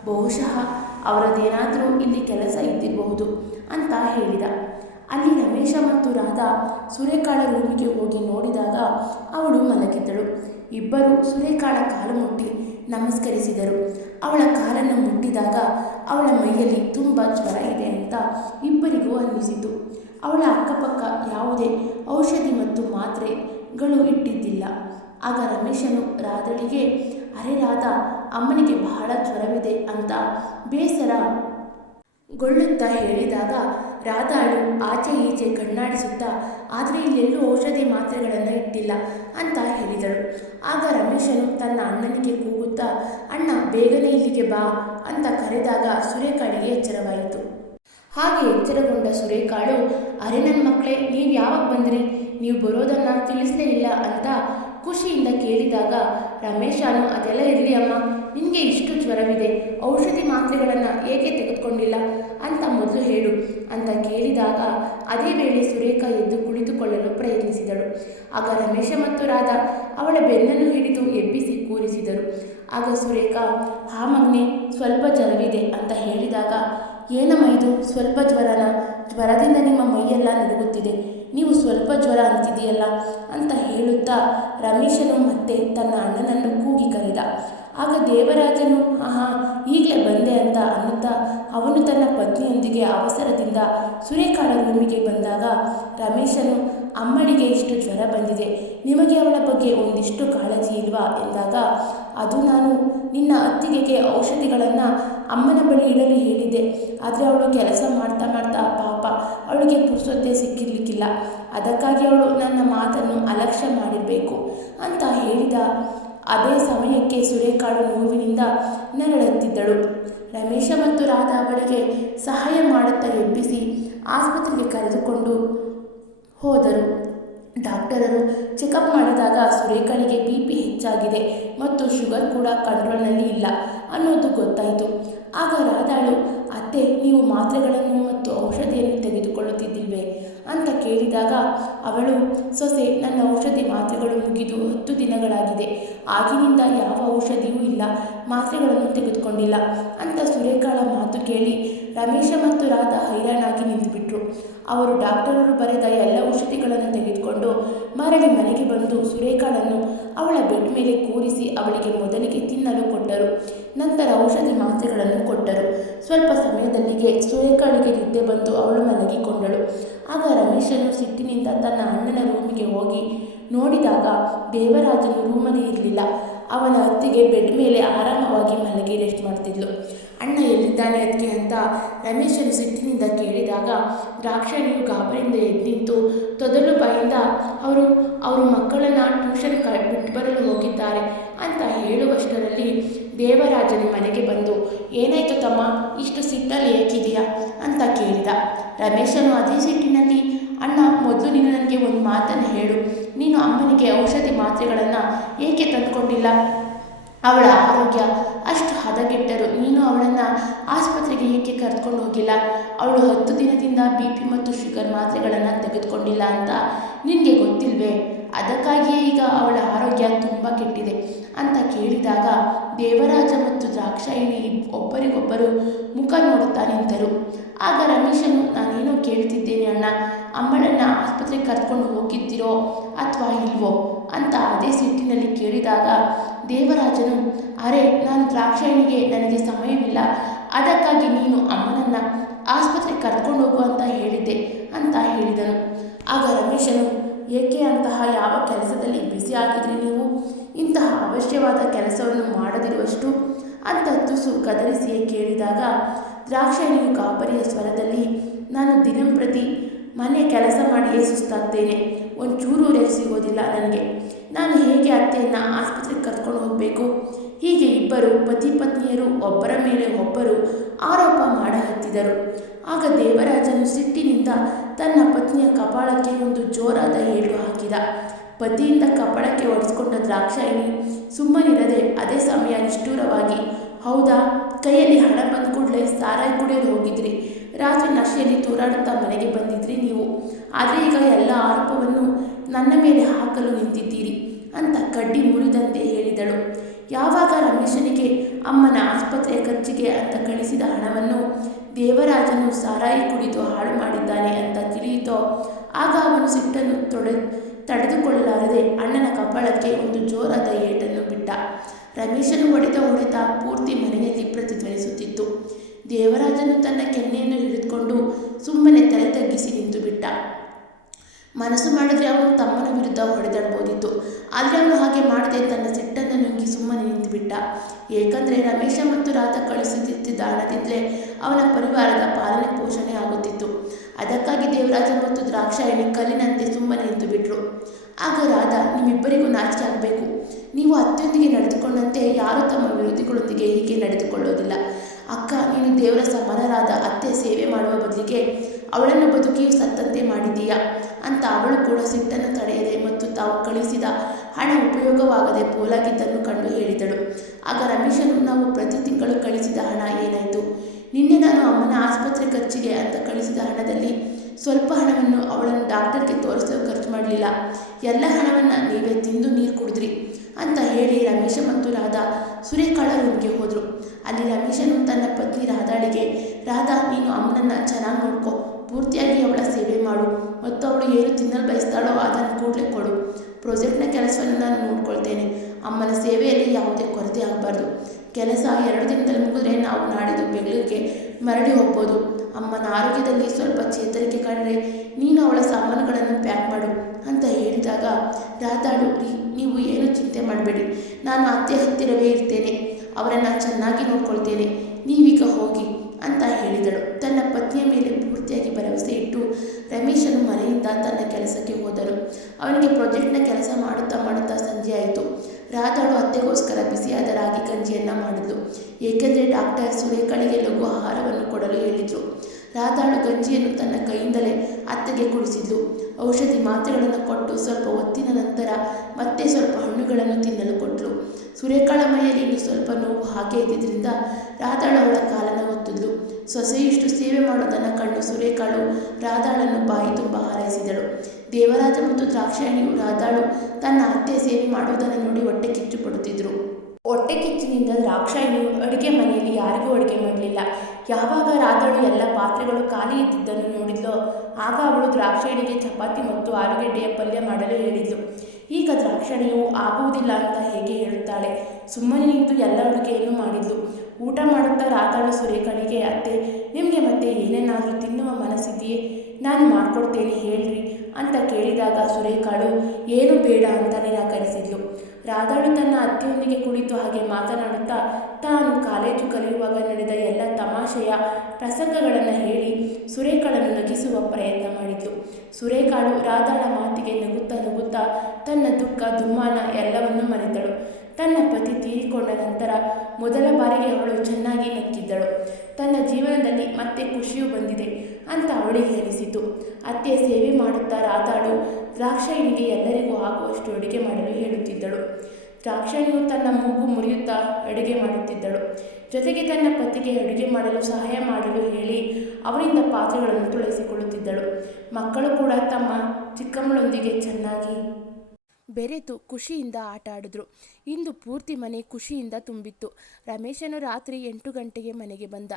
S1: ಬಹುಶಃ ಅವರದ್ದೇನಾದರೂ ಇಲ್ಲಿ ಕೆಲಸ ಇದ್ದಿರಬಹುದು ಅಂತ ಹೇಳಿದ. ಅಲ್ಲಿ ರಮೇಶ ಮತ್ತು ರಾಧಾ ಸುರೇಖಾಳ ರೂಮಿಗೆ ಹೋಗಿ ನೋಡಿದಾಗ ಅವಳು ಮಲಗಿದ್ದಳು. ಇಬ್ಬರು ಸುರೇಖಾಳ ಕಾಲು ಮುಟ್ಟಿ ನಮಸ್ಕರಿಸಿದರು. ಅವಳ ಕಾಲನ್ನು ಮುಟ್ಟಿದಾಗ ಅವಳ ಮೈಯಲ್ಲಿ ತುಂಬ ಜ್ವರ ಇದೆ ಅಂತ ಇಬ್ಬರಿಗೂ ಅನ್ನಿಸಿತು. ಅವಳ ಅಕ್ಕಪಕ್ಕ ಯಾವುದೇ ಔಷಧಿ ಮತ್ತು ಮಾತ್ರೆಗಳು ಇಟ್ಟಿದ್ದಿಲ್ಲ. ಆಗ ರಮೇಶನು ರಾಧಳಿಗೆ ಅರೆ ರಾಧ, ಅಮ್ಮನಿಗೆ ಬಹಳ ಜ್ವರವಿದೆ ಅಂತ ಬೇಸರ ಗೊಳ್ಳುತ್ತಾ ಹೇಳಿದಾಗ ರಾಧಾಳು ಆಚೆ ಈಚೆ ಕಣ್ಣಾಡಿಸುತ್ತಾ, ಆದರೆ ಇಲ್ಲೆಲ್ಲೂ ಔಷಧಿ ಮಾತ್ರೆಗಳನ್ನು ಇಟ್ಟಿಲ್ಲ ಅಂತ ಹೇಳಿದಳು. ಆಗ ರಮೇಶನು ತನ್ನ ಅಣ್ಣನಿಗೆ ಕೂಗುತ್ತಾ, ಅಣ್ಣ, ಬೇಗನೆ ಇಲ್ಲಿಗೆ ಬಾ ಅಂತ ಕರೆದಾಗ ಸುರೇಖಾಳಿಗೆ ಎಚ್ಚರವಾಯಿತು. ಹಾಗೆ ಎಚ್ಚರಗೊಂಡ ಸುರೇಖಾಳು, ಅರೆ ನನ್ನ ಮಕ್ಕಳೇ ನೀವು ಯಾವಾಗ ಬಂದ್ರಿ? ನೀವು ಬರೋದನ್ನು ತಿಳಿಸಲೇ ಇಲ್ಲ ಅಂತ ಖುಷಿಯಿಂದ ಕೇಳಿದಾಗ, ರಮೇಶನು ಅದೆಲ್ಲ ಇರಲಿ ಅಮ್ಮ ನಿನಗೆ ಇಷ್ಟು ಜ್ವರವಿದೆ. ಔಷಧಿ ಮಾತ್ರೆಗಳನ್ನು ಏಕೆ ತೆಗೆದುಕೊಂಡಿಲ್ಲ? ಅಂತ ಮೊದಲು ಹೇಳು. ಅಂತ ಕೇಳಿದಾಗ ಅದೇ ವೇಳೆ ಸುರೇಖಾ ಎದ್ದು ಕುಳಿತುಕೊಳ್ಳಲು ಪ್ರಯತ್ನಿಸಿದಳು. ಆಗ ರಮೇಶ ಮತ್ತು ರಾಧಾ ಅವಳ ಬೆನ್ನನ್ನು ಹಿಡಿದು ಎಬ್ಬಿಸಿ ಕೂರಿಸಿದರು. ಆಗ ಸುರೇಖಾ, ಹಾ ಮಗ್ನೆ, ಸ್ವಲ್ಪ ಜ್ವರವಿದೆ ಅಂತ ಹೇಳಿದಾಗ, ಏನಮ್ಮ ಇದು? ಸ್ವಲ್ಪ ಜ್ವರನ? ಜ್ವರದಿಂದ ನಿಮ್ಮ ಮೈಯೆಲ್ಲ ನಡುಗುತ್ತಿದೆ. ನೀವು ಸ್ವಲ್ಪ ಜ್ವರ ಅಂತಿದೆಯಲ್ಲ ಅಂತ ಹೇಳುತ್ತಾ ರಮೇಶನು ಮತ್ತೆ ತನ್ನ ಅಣ್ಣನನ್ನು ಕೂಗಿ ಕರೆದ. ಆಗ ದೇವರಾಜನು, ಆಹಾ, ಈಗಲೇ ಬಂದೆ ಅಂತ ಅನ್ನುತ್ತಾ ಅವನು ತನ್ನ ಪತ್ನಿಯೊಂದಿಗೆ ಅವಸರದಿಂದ ಸುರೇಖಾಳ ರೂಮಿಗೆ ಬಂದಾಗ, ರಮೇಶನು ಅಮ್ಮಡಿಗೆ ಇಷ್ಟು ಜ್ವರ ಬಂದಿದೆ. ನಿಮಗೆ ಅವಳ ಬಗ್ಗೆ ಒಂದಿಷ್ಟು ಕಾಳಜಿ ಇಲ್ವಾ? ಎಂದಾಗ, ಅದು ನಾನು ನಿನ್ನ ಅತ್ತಿಗೆಗೆ ಔಷಧಿಗಳನ್ನು ಅಮ್ಮನ ಬಳಿ ಇಡಲು ಹೇಳಿದ್ದೆ. ಆದರೆ ಅವಳು ಕೆಲಸ ಮಾಡ್ತಾ ಮಾಡ್ತಾ ಪಾಪ, ಅವಳಿಗೆ ಪುರುಸತ್ತೆ ಸಿಕ್ಕಿರ್ಲಿಕ್ಕಿಲ್ಲ. ಅದಕ್ಕಾಗಿ ಅವಳು ನನ್ನ ಮಾತನ್ನು ಅಲಕ್ಷ್ಯ ಮಾಡಿರಬೇಕು. ಅಂತ ಹೇಳಿದ ಅದೇ ಸಮಯಕ್ಕೆ ಸುರೇಕಾಳು ನೋವಿನಿಂದ ನರಳುತ್ತಿದ್ದಳು. ರಮೇಶ ಮತ್ತು ರಾಧಾ ಅವಳಿಗೆ ಸಹಾಯ ಮಾಡುತ್ತಾ ಎಬ್ಬಿಸಿ ಆಸ್ಪತ್ರೆಗೆ ಕರೆದುಕೊಂಡು ಹೋದರು. ಡಾಕ್ಟರರು ಚೆಕಪ್ ಮಾಡಿದಾಗ ಸುರೇಖಳಿಗೆ ಬಿ ಪಿ ಹೆಚ್ಚಾಗಿದೆ ಮತ್ತು ಶುಗರ್ ಕೂಡ ಕಂಟ್ರೋಲ್ನಲ್ಲಿ ಇಲ್ಲ ಅನ್ನೋದು ಗೊತ್ತಾಯಿತು. ಆಗ ರಾಧಾಳು, ಅತ್ತೆ, ನೀವು ಮಾತ್ರೆಗಳನ್ನು ಮತ್ತು ಔಷಧಿಯನ್ನು ತೆಗೆದುಕೊಳ್ಳುತ್ತಿದ್ದಿಲ್ವೇ ಅಂತ ಕೇಳಿದಾಗ ಅವಳು, ಸೊಸೆ, ನನ್ನ ಔಷಧಿ ಮಾತ್ರೆಗಳು ಮುಗಿದು ಹತ್ತು ದಿನಗಳಾಗಿದೆ. ಆಗಿನಿಂದ ಯಾವ ಔಷಧಿಯೂ ಇಲ್ಲ, ಮಾತ್ರೆಗಳನ್ನು ತೆಗೆದುಕೊಂಡಿಲ್ಲ ಅಂತ ಸುರೇಖಾಳ ಮಾತು ಕೇಳಿ ರಮೇಶ ಮತ್ತು ರಾಧ ಹೈರಾಣಾಗಿ ನಿಂತುಬಿಟ್ರು. ಅವರು ಡಾಕ್ಟರರು ಬರೆದ ಎಲ್ಲ ಔಷಧಿಗಳನ್ನು ತೆಗೆದುಕೊಂಡು ಮರಳಿ ಮನೆಗೆ ಬಂದು ಸುರೇಖಾಳನ್ನು ಅವಳ ಬೆಡ್ ಮೇಲೆ ಕೂರಿಸಿ ಅವಳಿಗೆ ಮೊದಲಿಗೆ ತಿನ್ನಲು ಕೊಟ್ಟರು. ನಂತರ ಔಷಧಿ ಮಾತ್ರೆಗಳನ್ನು ಕೊಟ್ಟರು. ಸ್ವಲ್ಪ ಸಮಯದಲ್ಲಿಗೆ ಸುರೇಖಾಳಿಗೆ ನಿದ್ದೆ ಬಂದು ಅವಳು ಮಲಗಿಕೊಂಡಳು. ಆಗ ರಮೇಶನು ಸಿಟ್ಟಿನಿಂದ ತನ್ನ ಅಣ್ಣನ ರೂಮಿಗೆ ಹೋಗಿ ನೋಡಿದಾಗ ದೇವರಾಜನು ರೂಮಲ್ಲಿ ಇರಲಿಲ್ಲ. ಅವನ ಅತ್ತಿಗೆ ಬೆಡ್ ಮೇಲೆ ಆರಾಮವಾಗಿ ಮಲಗಿ ರೆಸ್ಟ್ ಮಾಡ್ತಿದ್ಲು. ಅಣ್ಣ, ಎಲ್ಲಿದ್ದಾನೆ ಅದಕ್ಕೆ ಅಂತ ರಮೇಶನು ಸಿಟ್ಟಿನಿಂದ ಕೇಳಿದಾಗ ದ್ರಾಕ್ಷಣಿಯು ಗಾಬರಿಯಿಂದ ಎದ್ದಿತ್ತು. ನಿಂತು ತೊದಲು ಬಾಯಿಂದ, ಅವರು ಅವರು ಮಕ್ಕಳನ್ನು ಟ್ಯೂಷನ್ ಕ, ಬಿಟ್ಟು ಬರಲು ಹೋಗಿದ್ದಾರೆ ಅಂತ ಹೇಳುವಷ್ಟರಲ್ಲಿ ದೇವರಾಜನ ಮನೆಗೆ ಬಂದು, ಏನಾಯಿತು ತಮ್ಮ? ಇಷ್ಟು ಸಿಟ್ಟಲ್ಲಿ ಏಕಿದೆಯಾ ಅಂತ ಕೇಳಿದ. ರಮೇಶನು ಅದೇ ಸಿಟ್ಟಿನಲ್ಲಿ, ಅಣ್ಣ, ಮೊದಲು ನೀನು ನನಗೆ ಒಂದು ಮಾತನ್ನು ಹೇಳು. ನೀನು ಅಮ್ಮನಿಗೆ ಔಷಧಿ ಮಾತ್ರೆಗಳನ್ನು ಏಕೆ ತಂದುಕೊಂಡಿಲ್ಲ? ಅವಳ ಆರೋಗ್ಯ ಅಷ್ಟು ಹದಗೆಟ್ಟರು ನೀನು ಅವಳನ್ನು ಆಸ್ಪತ್ರೆಗೆ ಏಕೆ ಕರೆದುಕೊಂಡು ಹೋಗಿಲ್ಲ? ಅವಳು ಹತ್ತು ದಿನದಿಂದ ಬಿ ಪಿ ಮತ್ತು ಶುಗರ್ ಮಾತ್ರೆಗಳನ್ನು ತೆಗೆದುಕೊಂಡಿಲ್ಲ ಅಂತ ನಿನಗೆ ಗೊತ್ತಿಲ್ವೇ? ಅದಕ್ಕಾಗಿಯೇ ಈಗ ಅವಳ ಆರೋಗ್ಯ ತುಂಬ ಕೆಟ್ಟಿದೆ ಅಂತ ಕೇಳಿದಾಗ ದೇವರಾಜ ಮತ್ತು ದ್ರಾಕ್ಷಾಯಿಣಿ ಒಬ್ಬರಿಗೊಬ್ಬರು ಮುಖ ನೋಡುತ್ತಾ ನಿಂತರು. ಆಗ ರಮೇಶನು ಆಸ್ಪತ್ರೆಗೆ ಕರ್ಕೊಂಡು ಹೋಗಿದ್ದೀರೋ ಅಥವಾ ಇಲ್ವೋ ಅಂತ ಅದೇ ಸಿಟ್ಟಿನಲ್ಲಿ ಕೇಳಿದಾಗ ದೇವರಾಜನು, ಅರೆ, ನಾನು ದ್ರಾಕ್ಷಾಯಣಿಗೆ ನನಗೆ ಸಮಯವಿಲ್ಲ. ಅದಕ್ಕಾಗಿ ನೀನು ಅಮ್ಮನನ್ನು ಆಸ್ಪತ್ರೆಗೆ ಕರ್ಕೊಂಡು ಹೋಗು ಅಂತ ಹೇಳಿದ್ದೆ, ಅಂತ ಹೇಳಿದನು. ಆಗ ರಮೇಶನು, ಏಕೆ ಅಂತಹ ಯಾವ ಕೆಲಸದಲ್ಲಿ ಬ್ಯುಸಿ ಆಗಿದ್ರಿ ನೀವು? ಇಂತಹ ಅವಶ್ಯವಾದ ಕೆಲಸವನ್ನು ಮಾಡದಿರುವಷ್ಟು? ಅಂತ ತುಸು ಕದರಿಸಿಯೇ ಕೇಳಿದಾಗ, ದ್ರಾಕ್ಷಾಯಣಿಯು ಕಾಪರಿಯ ಸ್ವರದಲ್ಲಿ, ನಾನು ದಿನಂಪ್ರತಿ ಮನೆ ಕೆಲಸ ಮಾಡಿಯೇ ಸುಸ್ತಾಗ್ತೇನೆ ಒಂಚೂರು ರೆಸ್ಟ್ ಸಿಗೋದಿಲ್ಲ ನನಗೆ. ನಾನು ಹೇಗೆ ಅತ್ತೆಯನ್ನು ಆಸ್ಪತ್ರೆಗೆ ಕರ್ಕೊಂಡು ಹೋಗಬೇಕು? ಹೀಗೆ ಇಬ್ಬರು ಪತಿ ಪತ್ನಿಯರು ಒಬ್ಬರ ಮೇಲೆ ಒಬ್ಬರು ಆರೋಪ ಮಾಡ ಹತ್ತಿದರು. ಆಗ ದೇವರಾಜನು ಸಿಟ್ಟಿನಿಂದ ತನ್ನ ಪತ್ನಿಯ ಕಪಾಳಕ್ಕೆ ಒಂದು ಜೋರಾದ ಏಳು ಹಾಕಿದ. ಪತಿಯಿಂದ ಕಪಾಳಕ್ಕೆ ಒಡಿಸ್ಕೊಂಡ ದ್ರಾಕ್ಷಾಯಿಣಿ ಸುಮ್ಮನಿರದೆ ಅದೇ ಸಮಯ ನಿಷ್ಠೂರವಾಗಿ, ಹೌದಾ? ಕೈಯಲ್ಲಿ ಹಣ ಬಂದ ಕೂಡಲೇ ಸಾರಾಯಿ ಕುಡಿಯಲು ಹೋಗಿದ್ರಿ. ರಾತ್ರಿ ನಶೆಯಲ್ಲಿ ತೂರಾಡುತ್ತಾ ಮನೆಗೆ ಬಂದಿದ್ರಿ ನೀವು. ಆದರೆ ಈಗ ಎಲ್ಲ ಆರೋಪವನ್ನು ನನ್ನ ಮೇಲೆ ಹಾಕಲು ನಿಂತಿದ್ದೀರಿ ಅಂತ ಕಡ್ಡಿ ಮುರಿದಂತೆ ಹೇಳಿದಳು. ಯಾವಾಗ ರಮೇಶನಿಗೆ ಅಮ್ಮನ ಆಸ್ಪತ್ರೆಯ ಖರ್ಚಿಗೆ ಅಂತ ಕಳಿಸಿದ ಹಣವನ್ನು ದೇವರಾಜನು ಸಾರಾಯಿ ಕುಡಿದು ಹಾಳು ಮಾಡಿದ್ದಾನೆ ಅಂತ ತಿಳಿಯಿತೋ, ಆಗ ಅವನು ಸಿಟ್ಟನ್ನು ತೊಡೆ ತಡೆದುಕೊಳ್ಳಲಾರದೆ ಅಣ್ಣನ ಕಪಾಳಕ್ಕೆ ಒಂದು ಜೋರಾದ ಏಟನ್ನು ಬಿಟ್ಟ. ರಮೇಶನು ಹೊಡೆದ ಹೊಡೆತ ಪೂರ್ತಿ ಮನೆಯಲ್ಲಿ ಪ್ರತಿಧ್ವನಿಸುತ್ತಿತ್ತು. ದೇವರಾಜನು ತನ್ನ ಕೆನ್ನೆಯನ್ನು ಹಿಡಿದುಕೊಂಡು ಸುಮ್ಮನೆ ತಲೆ ತಗ್ಗಿಸಿ ನಿಂತು ಬಿಟ್ಟ. ಮನಸ್ಸು ಮಾಡಿದ್ರೆ ಅವನು ತಮ್ಮನ ವಿರುದ್ಧ ಹೊಡೆದಾಡ್ಬೋದಿತ್ತು. ಆದರೆ ಅವನು ಹಾಗೆ ಮಾಡದೆ ತನ್ನ ಸಿಟ್ಟನ್ನು ನುಂಗಿ ಸುಮ್ಮನೆ ನಿಂತುಬಿಟ್ಟ ಏಕೆಂದರೆ ರಮೇಶ ಮತ್ತು ರಾಧ ಕಳಿಸುತ್ತಿದ್ದ ಹಣದಿಂದಲೇ ಅವನ ಪರಿವಾರದ ಪಾಲನೆ ಪೋಷಣೆ ಆಗುತ್ತಿತ್ತು. ಅದಕ್ಕಾಗಿ ದೇವರಾಜ ಮತ್ತು ದ್ರಾಕ್ಷಾಯಣಿ ಕಲ್ಲಿನಂತೆ ಸುಮ್ಮನೆ ನಿಂತು ಬಿಟ್ರು. ಆಗ ರಾಧಾ, ನಿಮ್ಮಿಬ್ಬರಿಗೂ ನಾಚಿಕೆ ಆಗಬೇಕು. ನೀವು ಅತ್ಯೊಂದಿಗೆ ನಡೆದುಕೊಂಡಂತೆ ಯಾರೂ ತಮ್ಮ ವಿರೋಧಿಗಳೊಂದಿಗೆ ಹೀಗೆ ನಡೆದುಕೊಳ್ಳೋದಿಲ್ಲ. ಅಕ್ಕ, ನೀನು ದೇವರ ಸಮಾನರಾದ ಅತ್ತೆ ಸೇವೆ ಮಾಡುವ ಬದಲಿಗೆ ಅವಳನ್ನು ಬದುಕಿಯೂ ಸತ್ತಂತೆ ಮಾಡಿದೀಯಾ ಅಂತ ಅವಳು ಕೂಡ ಸಿಟ್ಟನ್ನು ತಡೆಯದೆ ಮತ್ತು ತಾವು ಕಳಿಸಿದ ಹಣ ಉಪಯೋಗವಾಗದೆ ಪೋಲಾಗಿದ್ದನ್ನು ಕಂಡು ಹೇಳಿದಳು. ಆಗ ರಮೇಶನು, ನಾವು ಪ್ರತಿ ತಿಂಗಳು ಕಳಿಸಿದ ಹಣ ಏನಾಯಿತು? ನಿನ್ನೆ ನಾನು ಅಮ್ಮನ ಆಸ್ಪತ್ರೆ ಖರ್ಚಿಗೆ ಅಂತ ಕಳಿಸಿದ ಹಣದಲ್ಲಿ ಸ್ವಲ್ಪ ಹಣವನ್ನು ಅವಳನ್ನು ಡಾಕ್ಟರ್ಗೆ ತೋರಿಸಲು ಖರ್ಚು ಮಾಡಲಿಲ್ಲ. ಎಲ್ಲ ಹಣವನ್ನು ನೀವೇ ತಿಂದು ನೀರು ಕುಡಿದ್ರಿ, ಅಂತ ಹೇಳಿ ರಮೇಶ ಮತ್ತು ರಾಧಾ ಸುರೇಖಾಳ ರೂಮ್ಗೆ ಹೋದರು. ಅಲ್ಲಿ ರಮೇಶನು ತನ್ನ ಪತ್ನಿ ರಾಧಾಳಿಗೆ, ರಾಧಾ, ನೀನು ಅಮ್ಮನನ್ನು ಚೆನ್ನಾಗಿ ನೋಡ್ಕೊ. ಪೂರ್ತಿಯಾಗಿ ಅವಳ ಸೇವೆ ಮಾಡು. ಮತ್ತು ಅವಳು ಏನು ತಿನ್ನಲು ಬಯಸ್ತಾಳೋ ಅದನ್ನು ಕೂಡಲೇ ಕೊಡು. ಪ್ರಾಜೆಕ್ಟ್ನ ಕೆಲಸವನ್ನು ನಾನು ನೋಡ್ಕೊಳ್ತೇನೆ. ಅಮ್ಮನ ಸೇವೆಯಲ್ಲಿ ಯಾವುದೇ ಕೊರತೆ ಆಗಬಾರ್ದು. ಕೆಲಸ ಎರಡು ದಿನದಲ್ಲಿ ಮುಗಿದ್ರೆ ನಾವು ನಾಡಿದ್ದು ಬೆಂಗಳೂರಿಗೆ ಮರಳಿ ಹೋಗ್ಬೋದು. ಅಮ್ಮನ ಆರೋಗ್ಯದಲ್ಲಿ ಸ್ವಲ್ಪ ಚೇತರಿಕೆ ಕಂಡ್ರೆ ನೀನು ಅವಳ ಸಾಮಾನುಗಳನ್ನು ಪ್ಯಾಕ್ ಮಾಡು ಅಂತ ಹೇಳಿದಾಗ, ರಾಧಾಳು ರೀ ನೀವು ಏನು ಚಿಂತೆ ಮಾಡಬೇಡಿ. ನಾನು ಅತ್ತೆ ಹತ್ತಿರವೇ ಇರ್ತೇನೆ. ಅವರನ್ನು ಚೆನ್ನಾಗಿ ನೋಡ್ಕೊಳ್ತೇನೆ. ನೀವೀಗ ಹೋಗಿ ಅಂತ ಹೇಳಿದಳು. ತನ್ನ ಪತ್ನಿಯ ಮೇಲೆ ಪೂರ್ತಿಯಾಗಿ ಭರವಸೆ ಇಟ್ಟು ರಮೇಶನು ಮನೆಯಿಂದ ತನ್ನ ಕೆಲಸಕ್ಕೆ ಹೋದನು ಅವನಿಗೆ ಪ್ರಾಜೆಕ್ಟ್ನ ಕೆಲಸ ಮಾಡುತ್ತಾ ಮಾಡುತ್ತಾ ಸಂಜೆ ಆಯಿತು. ರಾಧಾಳು ಅತ್ತೆಗೋಸ್ಕರ ಬಿಸಿಯಾದ ರಾಗಿ ಗಂಜಿಯನ್ನು ಮಾಡಿದ್ಲು. ಏಕೆಂದರೆ ಡಾಕ್ಟರ್ ಸುರೇಖಳಿಗೆ ಲಘು ಆಹಾರವನ್ನು ಕೊಡಲು ಹೇಳಿದರು. ರಾಧಾಳು ಗಂಜಿಯನ್ನು ತನ್ನ ಕೈಯಿಂದಲೇ ಅತ್ತೆಗೆ ಕುಡಿಸಿದ್ಲು. ಔಷಧಿ ಮಾತ್ರೆಗಳನ್ನು ಕೊಟ್ಟು ಸ್ವಲ್ಪ ಹೊತ್ತಿನ ನಂತರ ಮತ್ತೆ ಸ್ವಲ್ಪ ಹಣ್ಣುಗಳನ್ನು ತಿನ್ನಲು ಕೊಟ್ಟಳು ಸೂರ್ಯಕಾಳ ಮೈಯಲ್ಲಿ ಇನ್ನು ಸ್ವಲ್ಪ ನೋವು ಹಾಗೆ ಇದ್ದಿದ್ದರಿಂದ ರಾಧಾಳು ಅವಳ ಕಾಲನ್ನು ಒತ್ತಿದ್ಲು ಸೊಸೆಯಿಷ್ಟು ಸೇವೆ ಮಾಡೋದನ್ನು ಕಂಡು ಸುರೇಖಾಳು ರಾಧಾಳನ್ನು ಬಾಯಿ ತುಂಬ ಹಾರೈಸಿದಳು. ದೇವರಾಜ ಮತ್ತು ದ್ರಾಕ್ಷಾಯಣಿಯು ರಾಧಾಳು ತನ್ನ ಅತ್ತೆ ಸೇವೆ ಮಾಡುವುದನ್ನು ನೋಡಿ ಹೊಟ್ಟೆ ಕಿಚ್ಚು ಪಡುತ್ತಿದ್ದರು ಹೊಟ್ಟೆ ಕಿಚ್ಚಿನಿಂದ ದ್ರಾಕ್ಷಾಯಣಿಯು ಅಡುಗೆ ಮನೆಯಲ್ಲಿ ಯಾರಿಗೂ ಅಡುಗೆ ಮಾಡಲಿಲ್ಲ. ಯಾವಾಗ ರಾಧಾಳು ಎಲ್ಲ ಪಾತ್ರೆಗಳು ಖಾಲಿ ಇದ್ದಿದ್ದನ್ನು ನೋಡಿದ್ಲೋ, ಆಗ ಅವಳು ದ್ರಾಕ್ಷಾಯಿಣಿಗೆ ಚಪಾತಿ ಮತ್ತು ಆಲೂಗೆಡ್ಡೆಯ ಪಲ್ಯ ಮಾಡಲು ಹೇಳಿದ್ಲು. ಈಗ ದ್ರಾಕ್ಷಾಯಿಣಿಯು ಆಗುವುದಿಲ್ಲ ಅಂತ ಹೇಗೆ ಹೇಳುತ್ತಾಳೆ? ಸುಮ್ಮನೆ ನಿಂತು ಎಲ್ಲ ಅಡುಗೆಯನ್ನು ಮಾಡಿದ್ಲು. ಊಟ ಮಾಡುತ್ತಾ ರಾತಾಳು ಸುರೇಖಳಿಗೆ ಅತ್ತೆ, ನಿಮಗೆ ಮತ್ತೆ ಏನೇನಾದರೂ ತಿನ್ನುವ ಮನಸ್ಸಿದೆಯೇ? ನಾನು ಮಾಡಿಕೊಡ್ತೇನೆ, ಹೇಳ್ರಿ. ಅಂತ ಕೇಳಿದಾಗ ಸುರೇಖಾಳು, ಏನು ಬೇಡ ಅಂತ ನಿರಾಕರಿಸಿದ್ಲು. ರಾಧಾಳು ತನ್ನ ಅತ್ತೆಯೊಂದಿಗೆ ಕುಳಿತು ಹಾಗೆ ಮಾತನಾಡುತ್ತಾ, ತಾನು ಕಾಲೇಜು ಕಲಿಯುವಾಗ ನಡೆದ ಎಲ್ಲ ತಮಾಷೆಯ ಪ್ರಸಂಗಗಳನ್ನು ಹೇಳಿ ಸುರೇಖಾಳನ್ನು ನಗಿಸುವ ಪ್ರಯತ್ನ ಮಾಡಿದ್ಲು. ಸುರೇಖಾಳು ರಾಧಾಳ ಮಾತಿಗೆ ನಗುತ್ತಾ ನಗುತ್ತಾ ತನ್ನ ದುಃಖ, ದುಮ್ಮಾನ ಎಲ್ಲವನ್ನೂ ಮರೆತಳು. ತನ್ನ ಪತಿ ತೀರಿಕೊಂಡ ನಂತರ ಮೊದಲ ಬಾರಿಗೆ ಅವಳು ಚೆನ್ನಾಗಿ ನಕ್ಕಿದ್ದಳು ತನ್ನ ಜೀವನದಲ್ಲಿ ಮತ್ತೆ ಖುಷಿಯು ಬಂದಿದೆ. ಅಂತ ಅವಳಿಗೆ ಅನಿಸಿತು. ಅತ್ತೆ ಸೇವೆ ಮಾಡುತ್ತಾ ರಾತಾಳು, ದ್ರಾಕ್ಷಾಯಿಣಿಗೆ ಎಲ್ಲರಿಗೂ ಆಗುವಷ್ಟು ಅಡುಗೆ ಮಾಡಲು ಹೇಳುತ್ತಿದ್ದಳು. ದ್ರಾಕ್ಷಾಯಿಣಿಯು ತನ್ನ ಮೂಗು ಮುರಿಯುತ್ತಾ ಅಡುಗೆ ಮಾಡುತ್ತಿದ್ದಳು. ಜೊತೆಗೆ ತನ್ನ ಪತಿಗೆ ಅಡುಗೆ ಮಾಡಲು ಸಹಾಯ ಮಾಡಲು ಹೇಳಿ ಅವರಿಂದ ಪಾತ್ರೆಗಳನ್ನು ತುಳಿಸಿಕೊಳ್ಳುತ್ತಿದ್ದಳು. ಮಕ್ಕಳು ಕೂಡ ತಮ್ಮ ಚಿಕ್ಕಮ್ಮಳೊಂದಿಗೆ ಚೆನ್ನಾಗಿ ಬೆರೆತು ಖುಷಿಯಿಂದ ಆಟ ಆಡಿದ್ರು. ಇಂದು ಪೂರ್ತಿ ಮನೆ ಖುಷಿಯಿಂದ ತುಂಬಿತ್ತು. ರಮೇಶನು ರಾತ್ರಿ ಎಂಟು ಗಂಟೆಗೆ ಮನೆಗೆ ಬಂದ.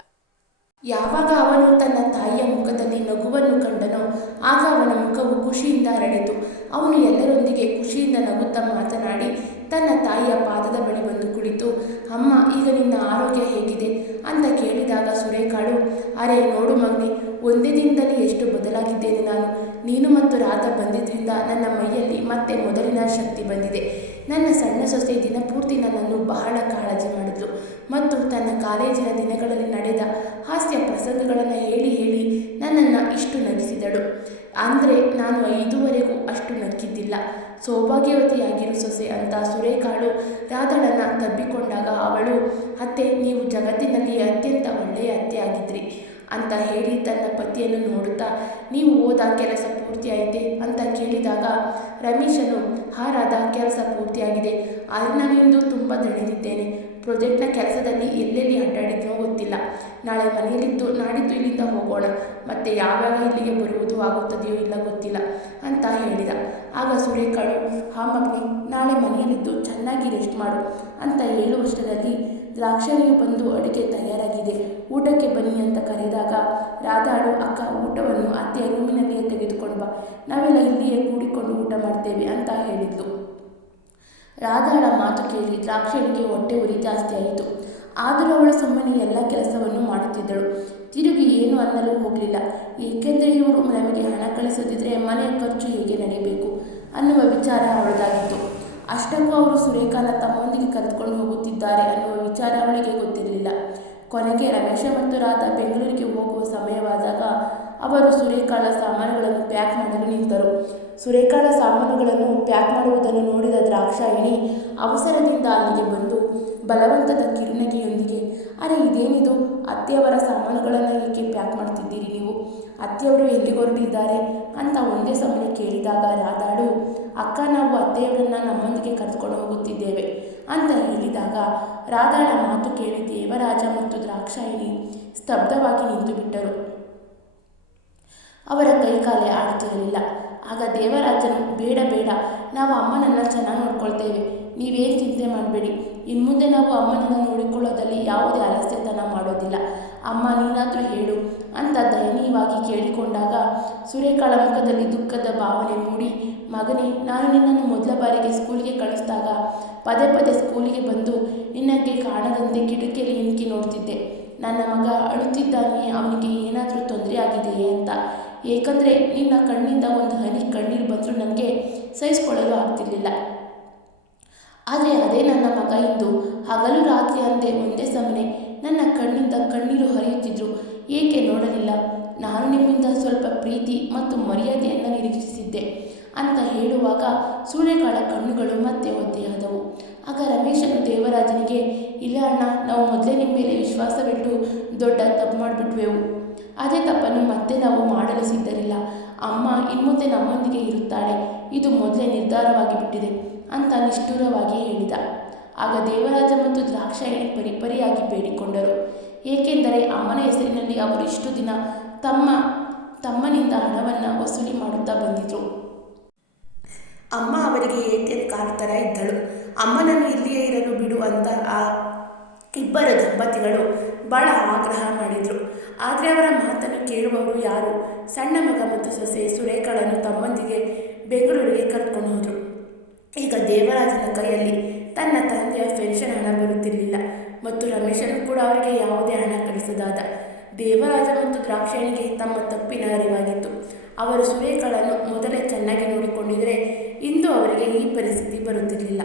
S1: ಯಾವಾಗ ಅವನು ತನ್ನ ತಾಯಿಯ ಮುಖದಲ್ಲಿ ನಗುವನ್ನು ಕಂಡನೋ, ಆಗ ಅವನ ಮುಖವು ಖುಷಿಯಿಂದ ಹರಡಿತು ಅವನು ಎಲ್ಲರೊಂದಿಗೆ ಖುಷಿಯಿಂದ ನಗುತ್ತಾ ಮಾತನಾಡಿ, ತನ್ನ ತಾಯಿಯ ಪಾದದ ಬಳಿ ಬಂದು ಕುಳಿತು, ಅಮ್ಮ, ಈಗ ನಿನ್ನ ಆರೋಗ್ಯ ಹೇಗಿದೆ ಅಂತ ಕೇಳಿದಾಗ ಸುರೇಖಾಳು ಅರೆ, ನೋಡು ಮಗ್ನಿ, ಒಂದೇ ದಿನದಲ್ಲಿ ಎಷ್ಟು ಬದಲಾಗಿದ್ದೇನೆ ನಾನು. ನೀನು ಮತ್ತು ರಾಧ ಬಂದಿದ್ದರಿಂದ ನನ್ನ ಮೈಯಲ್ಲಿ ಮತ್ತೆ ಮೊದಲಿನ ಶಕ್ತಿ ಬಂದಿದೆ. ನನ್ನ ಸಣ್ಣ ಸೊಸೆ ದಿನ ಪೂರ್ತಿ ನನ್ನನ್ನು ಬಹಳ ಕಾಳಜಿ ಮಾಡಿದ್ಲು ಮತ್ತು ತನ್ನ ಕಾಲೇಜಿನ ದಿನಗಳಲ್ಲಿ ನಡೆದ ಹಾಸ್ಯ ಪ್ರಸಂಗಗಳನ್ನು ಹೇಳಿ ಹೇಳಿ ನನ್ನನ್ನು ಇಷ್ಟು ನಗಿಸಿದಳು. ಅಂದರೆ ನಾನು ಇದುವರೆಗೂ ಅಷ್ಟು ನಕ್ಕಿದ್ದಿಲ್ಲ ಸೌಭಾಗ್ಯವತಿಯಾಗಿರು ಸೊಸೆ ಅಂತ ಸುರೇಖಾಳು ರಾಧಳನ್ನು ತಬ್ಬಿಕೊಂಡಾಗ ಅವಳು, ಅತ್ತೆ, ನೀವು ಜಗತ್ತಿನಲ್ಲಿ ಅತ್ಯಂತ ಒಳ್ಳೆಯ ಅತ್ತೆ ಆಗಿದ್ರಿ ಅಂತ ಹೇಳಿ ತನ್ನ ಪತಿಯನ್ನು ನೋಡುತ್ತಾ, ನೀವು ಓದ ಕೆಲಸ ಪೂರ್ತಿಯಾಯಿತೆ? ಅಂತ ಕೇಳಿದಾಗ ರಮೇಶನು, ಹಾರಾದ ಕೆಲಸ ಪೂರ್ತಿಯಾಗಿದೆ. ಆದರೆ ನಾನಿಂದು ತುಂಬ ದಣಿದಿದ್ದೇನೆ ಪ್ರೊಜೆಕ್ಟ್ನ ಕೆಲಸದಲ್ಲಿ ಎಲ್ಲೆಲ್ಲಿ ಅಡ್ಡಾಡಿದ್ನೋ ಗೊತ್ತಿಲ್ಲ. ನಾಳೆ ಮನೆಯಲ್ಲಿದ್ದು, ನಾಡಿದ್ದು ಇಲ್ಲಿಂದ ಹೋಗೋಣ. ಮತ್ತೆ ಯಾವಾಗ ಇಲ್ಲಿಗೆ ಬರುವುದು ಆಗುತ್ತದೆಯೋ ಇಲ್ಲ ಗೊತ್ತಿಲ್ಲ ಅಂತ ಹೇಳಿದ. ಆಗ ಸುರೇಖಾಳು, ಹಾ ಮಗನೇ, ನಾಳೆ ಮನೆಯಲ್ಲಿದ್ದು ಚೆನ್ನಾಗಿ ರೆಸ್ಟ್ ಮಾಡು ಅಂತ ಹೇಳುವಷ್ಟರಲ್ಲಿ ದ್ರಾಕ್ಷಾಣಿಯು ಬಂದು ಅಡುಗೆ ತಯಾರಾಗಿದೆ. ಊಟಕ್ಕೆ ಬನ್ನಿ ಅಂತ ಕರೆದಾಗ ರಾಧಾಳು ಅಕ್ಕ, ಊಟವನ್ನು ಅತ್ತೆಯ ರೂಮಿನಲ್ಲಿಯೇ ತೆಗೆದುಕೊಂಡು ಬಾ ನಾವೆಲ್ಲ ಇಲ್ಲಿಯೇ ಕೂಡಿಕೊಂಡು ಊಟ ಮಾಡ್ತೇವೆ ಅಂತ ಹೇಳಿದ್ಲು ರಾಧಾಳ ಮಾತು ಕೇಳಿ ದ್ರಾಕ್ಷಣಿಗೆ ಹೊಟ್ಟೆ ಉರಿ ಜಾಸ್ತಿ ಆಯಿತು. ಆದರೂ ಅವಳ ಸುಮ್ಮನೆ ಎಲ್ಲ ಕೆಲಸವನ್ನು ಮಾಡುತ್ತಿದ್ದಳು. ತಿರುಗಿ ಏನು ಅನ್ನಲು ಹೋಗಲಿಲ್ಲ. ಏಕೆಂದರೆ ಇವರು ನಮಗೆ ಹಣ ಕಳಿಸುತ್ತಿದ್ದರೆ ಮನೆಯ ಖರ್ಚು ಹೇಗೆ ನಡೆಯಬೇಕು ಅನ್ನುವ ವಿಚಾರ ಅವಳದಾಗಿತ್ತು. ಅಷ್ಟಕ್ಕೂ ಅವರು ಸುರೇಖಾನ ತಮ್ಮೊಂದಿಗೆ ಕರೆದುಕೊಂಡು ಹೋಗುತ್ತಿದ್ದಾರೆ ಅನ್ನುವ ವಿಚಾರ ಅವಳಿಗೆ ಗೊತ್ತಿರಲಿಲ್ಲ. ಕೊನೆಗೆ ರಮೇಶ ಮತ್ತು ರಾಧಾ ಬೆಂಗಳೂರಿಗೆ ಹೋಗುವ ಸಮಯವಾದಾಗ ಅವರು ಸುರೇಖಾಳ ಸಾಮಾನುಗಳನ್ನು ಪ್ಯಾಕ್ ಮಾಡಲು ನಿಂತರು. ಸುರೇಖಾಳ ಸಾಮಾನುಗಳನ್ನು ಪ್ಯಾಕ್ ಮಾಡುವುದನ್ನು ನೋಡಿದ ದ್ರಾಕ್ಷಾಯಿಣಿ ಅವಸರದಿಂದ ಅಲ್ಲಿಗೆ ಬಂದು ಬಲವಂತದ ಕಿರುನಗೆಯೊಂದಿಗೆ, ಅರೆ ಇದೇನಿದು? ಅತ್ತೆಯವರ ಸಾಮಾನುಗಳನ್ನು ಏಕೆ ಪ್ಯಾಕ್ ಮಾಡ್ತಿದ್ದೀರಿ ನೀವು? ಅತ್ತೆಯವರು ಎಲ್ಲಿ ಹೊರಟಿದ್ದಾರೆ? ಅಂತ ಒಂದೇ ಸಮಯ ಕೇಳಿದಾಗ ರಾಧಾಳು ಅಕ್ಕ ನಾವು ಅತ್ತೆಯವರನ್ನ ನಮ್ಮೊಂದಿಗೆ ಕರೆದುಕೊಂಡು ಹೋಗುತ್ತಿದ್ದೇವೆ ಅಂತ ಹೇಳಿದಾಗ ರಾಧಾಳ ಮಾತು ಕೇಳಿ ದೇವರಾಜ ಮತ್ತು ದ್ರಾಕ್ಷಾಯಿಣಿ ಸ್ತಬ್ಧವಾಗಿ ನಿಂತು ಬಿಟ್ಟರು. ಅವರ ಕೈಕಾಲೇ ಆಡುತ್ತಿರಲಿಲ್ಲ ಆಗ ದೇವರಾಜನು, ಬೇಡ ಬೇಡ, ನಾವು ಅಮ್ಮನನ್ನು ಚೆನ್ನಾಗಿ ನೋಡ್ಕೊಳ್ತೇವೆ. ನೀವೇನು ಚಿಂತೆ ಮಾಡಬೇಡಿ. ಇನ್ನು ಮುಂದೆ ನಾವು ಅಮ್ಮನನ್ನು ನೋಡಿಕೊಳ್ಳೋದಲ್ಲಿ ಯಾವುದೇ ಅಲಸ್ಯತನ ಮಾಡೋದಿಲ್ಲ. ಅಮ್ಮ, ನೀನಾದರೂ ಹೇಳು ಅಂತ ದಯನೀಯವಾಗಿ ಕೇಳಿಕೊಂಡಾಗ ಸುರೇಖಾಳ ಮುಖದಲ್ಲಿ ದುಃಖದ ಭಾವನೆ ಮೂಡಿ ಮಗನೇ, ನಾನು ನಿನ್ನನ್ನು ಮೊದಲ ಬಾರಿಗೆ ಸ್ಕೂಲಿಗೆ ಕಳಿಸಿದಾಗ ಪದೇ ಪದೇ ಸ್ಕೂಲಿಗೆ ಬಂದು ನಿನ್ನಕ್ಕೆ ಕಾಣದಂತೆ ಕಿಟಕಿಯಲ್ಲಿ ಇಣುಕಿ ನೋಡ್ತಿದ್ದೆ. ನನ್ನ ಮಗ ಅಳುತ್ತಿದ್ದಾನೆ ಅವನಿಗೆ ಏನಾದರೂ ತೊಂದರೆ ಆಗಿದೆಯೇ ಅಂತ. ಏಕೆಂದರೆ ನಿನ್ನ ಕಣ್ಣಿಂದ ಒಂದು ಹನಿ ಕಣ್ಣೀರು ಬಂದರೂ ನನಗೆ ಸಹಿಸ್ಕೊಳ್ಳಲು ಆಗ್ತಿರ್ಲಿಲ್ಲ. ಆದರೆ ಅದೇ ನನ್ನ ಮಗ ಇಂದು ಹಗಲು ರಾತ್ರಿ ಅಂದೇ ಒಂದೇ ಸಮನೆ ನನ್ನ ಕಣ್ಣಿಂದ ಕಣ್ಣೀರು ಹರಿಯುತ್ತಿದ್ರು. ಏಕೆ ನೋಡಲಿಲ್ಲ? ನಾನು ನಿಮ್ಮಿಂದ ಸ್ವಲ್ಪ ಪ್ರೀತಿ ಮತ್ತು ಮರ್ಯಾದೆಯನ್ನು ನಿರೀಕ್ಷಿಸಿದ್ದೆ. ಅಂತ ಹೇಳುವಾಗ ಸೂರ್ಯಕಾಳ ಕಣ್ಣುಗಳು ಮತ್ತೆ ಒದ್ದೆಯಾದವು. ಆಗ ರಮೇಶನು ದೇವರಾಜನಿಗೆ, ಇಲ್ಲ ಅಣ್ಣ, ನಾವು ಮೊದಲೇ ನಿಮ್ಮ ಮೇಲೆ ವಿಶ್ವಾಸವಿಟ್ಟು ದೊಡ್ಡ ತಪ್ಪು ಮಾಡಿಬಿಟ್ವೆವು. ಅದೇ ತಪ್ಪನ್ನು ಮತ್ತೆ ನಾವು ಮಾಡಲು ಸಿದ್ಧರಿಲ್ಲ. ಅಮ್ಮ ಇನ್ಮುಂದೆ ನಮ್ಮೊಂದಿಗೆ ಇರುತ್ತಾಳೆ. ಇದು ಮೊದಲೇ ನಿರ್ಧಾರವಾಗಿ ಬಿಟ್ಟಿದೆ ಅಂತ ನಿಷ್ಠುರವಾಗಿ ಹೇಳಿದ. ಆಗ ದೇವರಾಜ ಮತ್ತು ದ್ರಾಕ್ಷಾಯಣಿ ಪರಿಪರಿಯಾಗಿ ಬೇಡಿಕೊಂಡರು. ಏಕೆಂದರೆ ಅಮ್ಮನ ಹೆಸರಿನಲ್ಲಿ ಅವರು ಇಷ್ಟು ದಿನ ತಮ್ಮ ತಮ್ಮನಿಂದ ಹಣವನ್ನು ವಸೂಲಿ ಮಾಡುತ್ತಾ ಬಂದಿದ್ರು. ಅಮ್ಮ ಅವರಿಗೆ ಕಾರ್ಡ್ ಥರ ಇದ್ದಳು. ಅಮ್ಮನನ್ನು ಇಲ್ಲಿಯೇ ಇರಲು ಬಿಡು ಅಂತ ಆ ಇಬ್ಬರ ದಂಪತಿಗಳು ಬಹಳ ಆಗ್ರಹ ಮಾಡಿದರು. ಆದರೆ ಅವರ ಮಾತನ್ನು ಕೇಳುವವರು ಯಾರು? ಸಣ್ಣ ಮಗ ಮತ್ತು ಸೊಸೆ ಸುರೇಖಳನ್ನು ತಮ್ಮೊಂದಿಗೆ ಬೆಂಗಳೂರಿಗೆ ಕರ್ಕೊಂಡು ಹೋದರು. ಈಗ ದೇವರಾಜನ ಕೈಯಲ್ಲಿ ತನ್ನ ತಂದೆಯ ಪೆನ್ಷನ್ ಹಣ ಬರುತ್ತಿರಲಿಲ್ಲ ಮತ್ತು ರಮೇಶನು ಕೂಡ ಅವರಿಗೆ ಯಾವುದೇ ಹಣ ಕಳಿಸದಾದ. ದೇವರಾಜ ಮತ್ತು ದ್ರಾಕ್ಷಾಯಣಿಗೆ ತಮ್ಮ ತಪ್ಪಿನ ಅರಿವಾಗಿತ್ತು. ಅವರು ಸುರೇಖಳನ್ನು ಮೊದಲೇ ಚೆನ್ನಾಗಿ ನೋಡಿಕೊಂಡಿದ್ದರೆ ಇಂದು ಅವರಿಗೆ ಈ ಪರಿಸ್ಥಿತಿ ಬರುತ್ತಿರಲಿಲ್ಲ.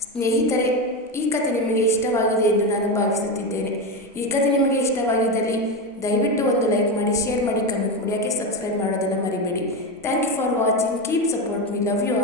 S1: ಸ್ನೇಹಿತರೆ, ಈ ಕಥೆ ನಿಮಗೆ ಇಷ್ಟವಾಗಿದೆ ಎಂದು ನಾನು ಭಾವಿಸುತ್ತಿದ್ದೇನೆ. ಈ ಕಥೆ ನಿಮಗೆ ಇಷ್ಟವಾಗಿದ್ದಲ್ಲಿ ದಯವಿಟ್ಟು ಒಂದು ಲೈಕ್ ಮಾಡಿ, ಶೇರ್ ಮಾಡಿ, ಕಮೆಂಟ್ ಮಾಡಿ. ಯಾಕೆ ಸಬ್ಸ್ಕ್ರೈಬ್ ಮಾಡೋದನ್ನು ಮರಿಬೇಡಿ. Thank you for watching. Keep support. We love you